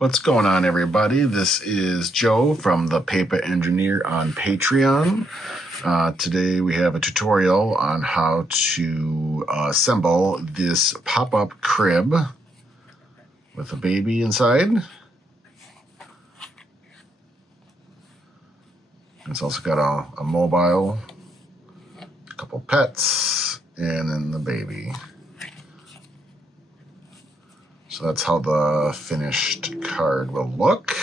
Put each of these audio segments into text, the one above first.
What's going on, everybody? This is Joe from the Paper Engineer on Patreon. Today we have a tutorial on how to assemble this pop-up crib with a baby inside. It's also got a mobile, a couple pets, and then the baby. So that's how the finished card will look.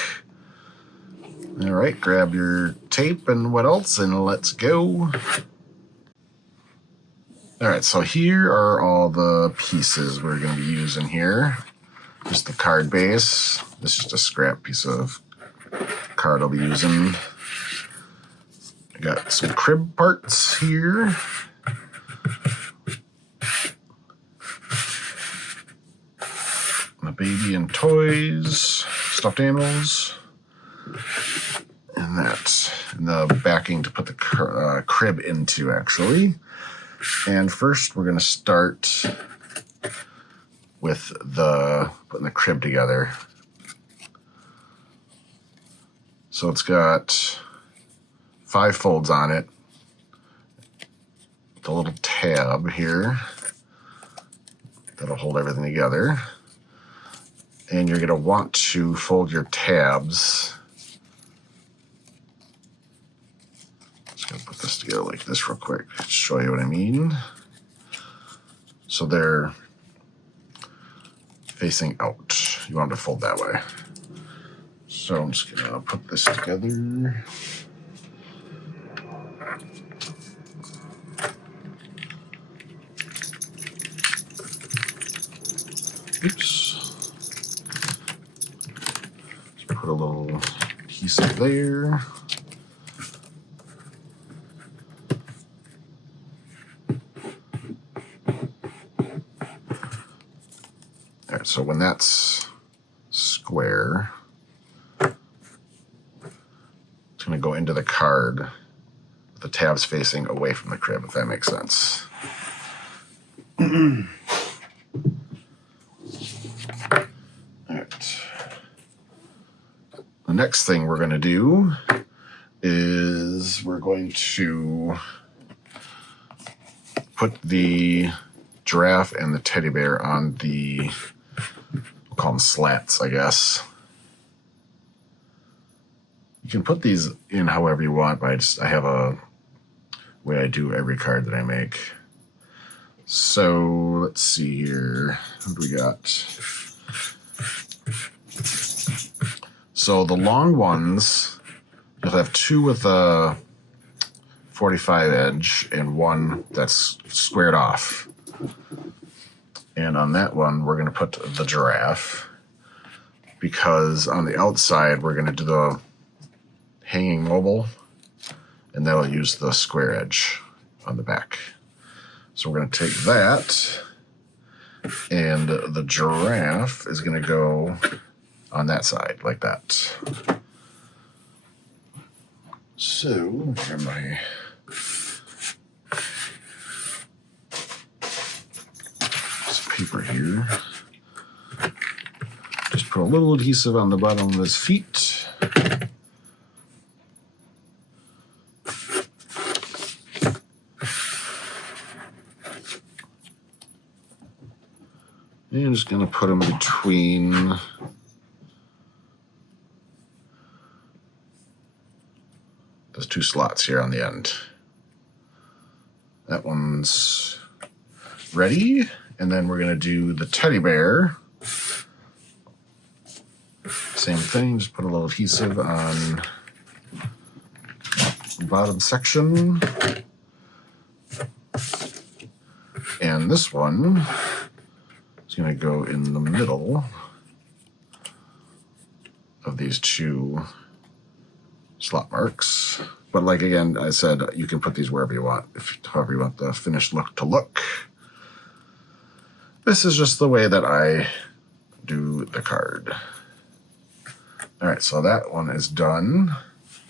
All right, grab your tape and what else, and let's go. All right, so here are all the pieces we're going to be using here. Just the card base. This is just a scrap piece of card I'll be using. I got some crib parts here. The baby and toys, stuffed animals, and that's the backing to put the crib into, actually. And first, we're going to start with putting the crib together. So it's got 5 folds on it. The little tab here that'll hold everything together. And you're going to want to fold your tabs. Just going to put this together like this real quick to show you what I mean. So they're facing out. You want them to fold that way. So I'm just going to put this together. Oops. Put a little adhesive there. All right, so when that's square, it's going to go into the card with the tabs facing away from the crib, if that makes sense. The next thing we're going to do is we're going to put the giraffe and the teddy bear on the, we'll call them slats, I guess. You can put these in however you want, but I have a way I do every card that I make. So let's see here. What do we got? So the long ones, you'll have 2 with a 45 edge and 1 that's squared off. And on that one, we're going to put the giraffe, because on the outside, we're going to do the hanging mobile, and that'll use the square edge on the back. So we're going to take that, and the giraffe is going to go on that side, like that. So, here my paper here. Just put a little adhesive on the bottom of his feet. And I'm just going to put them between those 2 slots here on the end. That one's ready. And then we're going to do the teddy bear. Same thing, just put a little adhesive on the bottom section. And this one is going to go in the middle of these 2 slot marks. But like again, I said, you can put these wherever you want, however you want the finished look to look. This is just the way that I do the card. All right, so that one is done.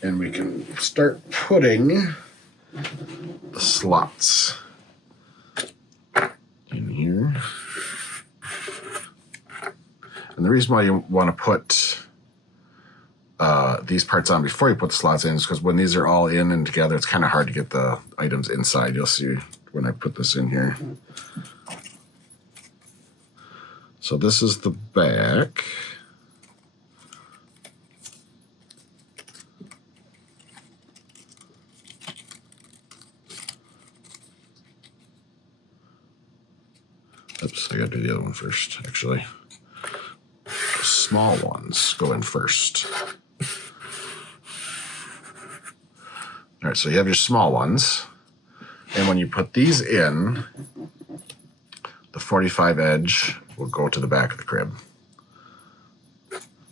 And we can start putting the slots in here. And the reason why you want to put these parts on before you put the slots in, because when these are all in and together, it's kind of hard to get the items inside. You'll see when I put this in here. So this is the back. Oops, I gotta do the other one first, actually. Small ones go in first. All right, so you have your small ones. And when you put these in, the 45 edge will go to the back of the crib.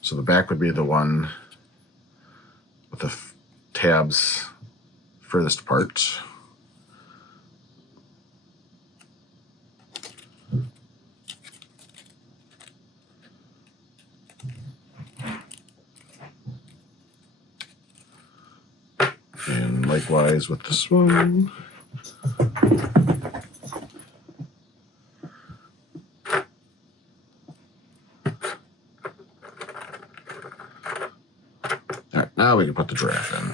So the back would be the one with the tabs furthest apart. And likewise with this one. All right, now we can put the giraffe in.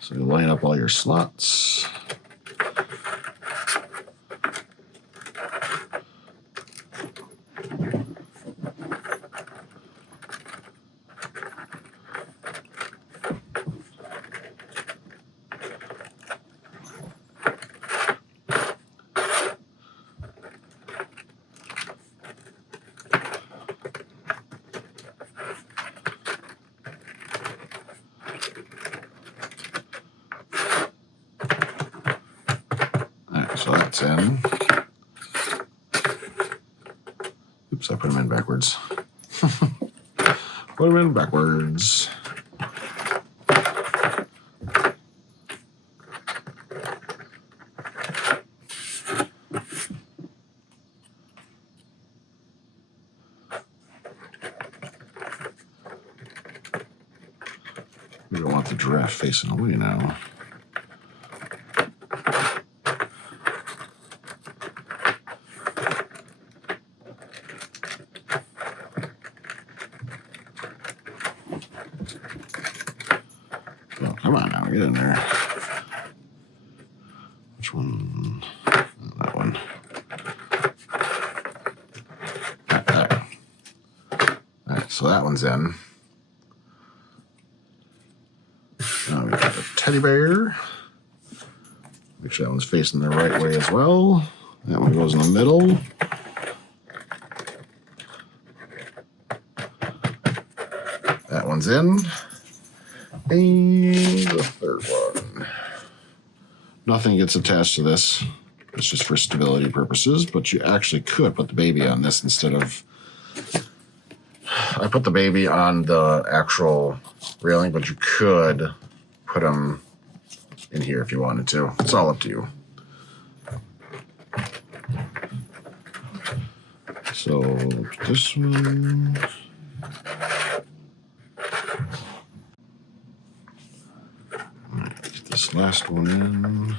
So you line up all your slots. So that's in. Oops, I put them in backwards. Put them in backwards. We don't want the giraffe facing away now. Oh, come on now, get in there. Which one? Oh, that one. All right, so that one's in. Now we got the teddy bear. Make sure that one's facing the right way as well. That one goes in the middle. That one's in. And the third one. Nothing gets attached to this. It's just for stability purposes, but you actually could put the baby on this instead of... I put the baby on the actual railing, but you could put them in here if you wanted to. It's all up to you. So this one... Get this last one in.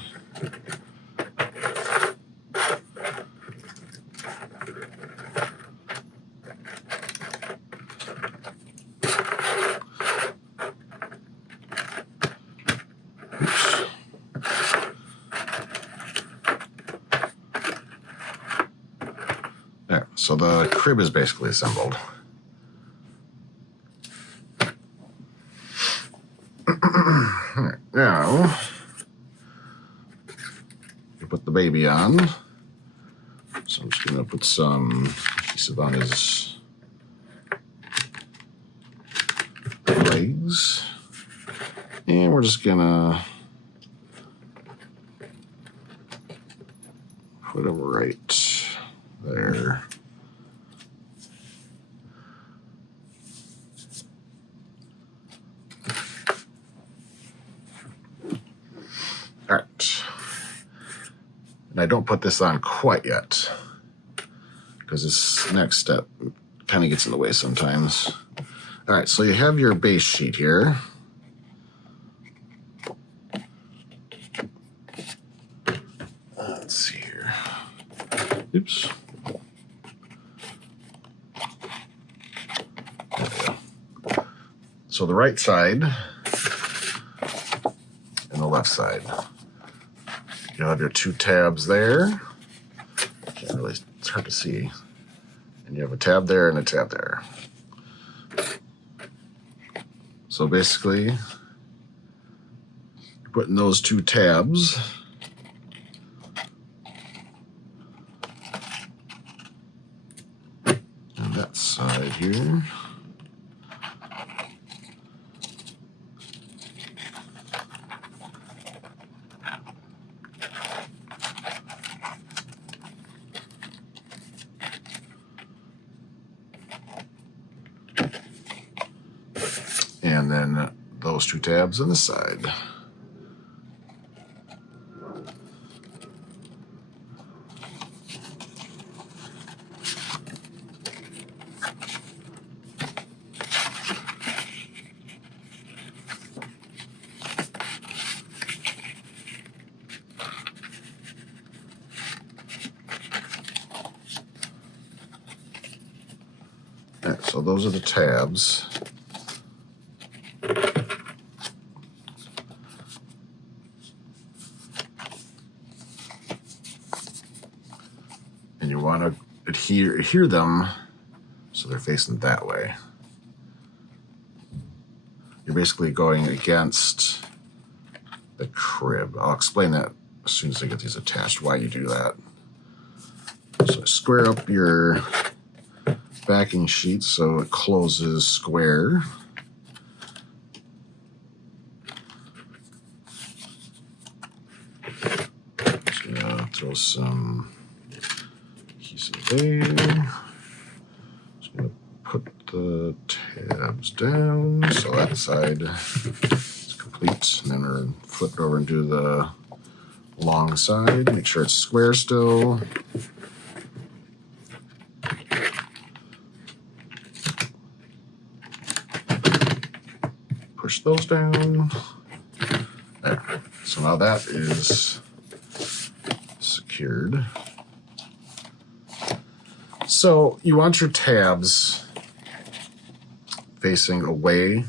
There, so the crib is basically assembled. Now, you put the baby on. So I'm just going to put some adhesive on his legs. And we're just going to put him right there. All right. And I don't put this on quite yet because this next step kind of gets in the way sometimes. All right, so you have your base sheet here. let's see here. Oops. There we go. So the right side and the left side. You'll have your two tabs there. Can't really, it's hard to see. And you have a tab there and a tab there. So basically, you're putting those two tabs on that side here. And then those two tabs on the side. All right, so those are the tabs. And you want to adhere them so they're facing that way. You're basically going against the crib. I'll explain that as soon as I get these attached, why you do that. So square up your backing sheet so it closes square. Just gonna throw some adhesive there. Just gonna put the tabs down so that side is complete. And then we're flip it over and do the long side. Make sure it's square still. Push those down. There. So now that is secured. So you want your tabs facing away.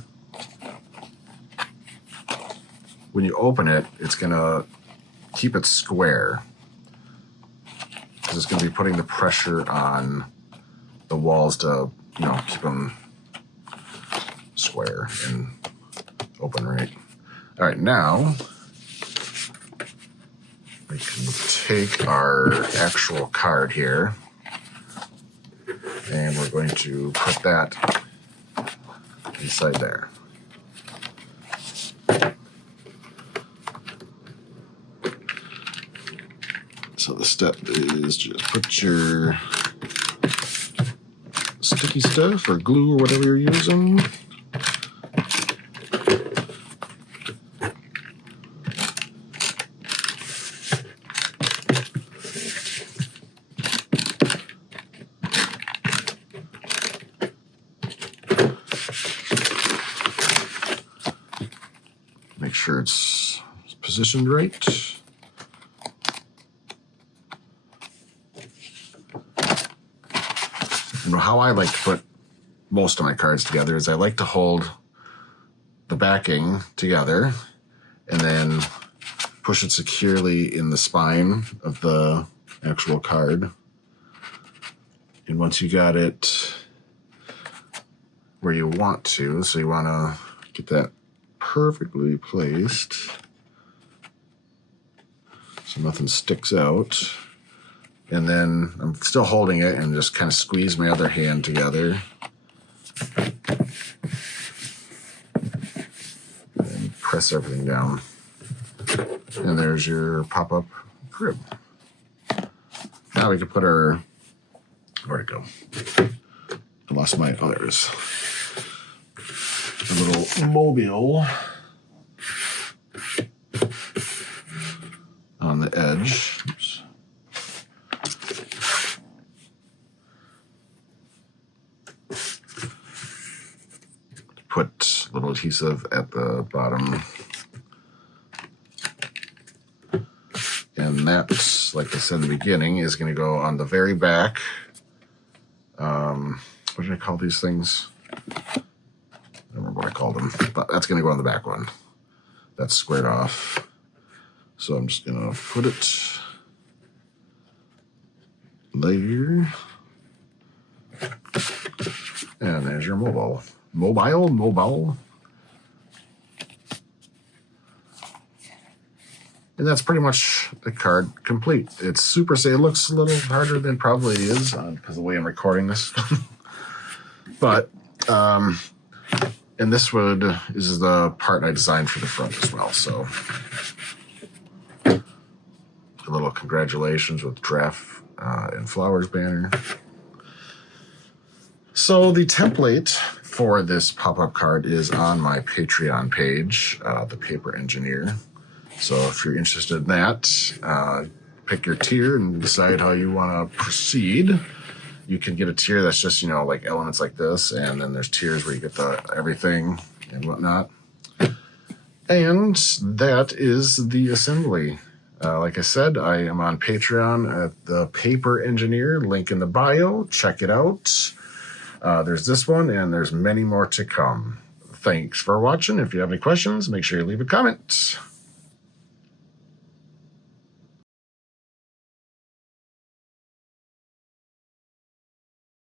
When you open it, it's gonna keep it square because it's gonna be putting the pressure on the walls to, keep them square and open right. All right, now we can take our actual card here and we're going to put that inside there. So the step is just put your sticky stuff or glue or whatever you're using. Make sure it's positioned right. And how I like to put most of my cards together is I like to hold the backing together and then push it securely in the spine of the actual card. And once you got it where you want to, so you want to get that perfectly placed so nothing sticks out. And then I'm still holding it and just kind of squeeze my other hand together. And press everything down. And there's your pop-up crib. Now we can put our, where'd it go? I lost my others. A little mobile on the edge. Oops. Put a little adhesive at the bottom. And that, like I said in the beginning, is going to go on the very back. What did I call these things? I don't remember what I called them, but that's going to go on the back one. That's squared off. So I'm just going to put it there. And there's your mobile. Mobile. And that's pretty much the card complete. It's super safe. It looks a little harder than it probably is because of the way I'm recording this. But, and this is the part I designed for the front as well. So a little congratulations with Giraffe and Flowers banner. So the template for this pop-up card is on my Patreon page, The Paper Engineer. So if you're interested in that, pick your tier and decide how you want to proceed. You can get a tier that's just, like elements like this, and then there's tiers where you get the everything and whatnot. And that is the assembly. Like I said, I am on Patreon at The Paper Engineer, link in the bio. Check it out. There's this one, and there's many more to come. Thanks for watching. If you have any questions, make sure you leave a comment.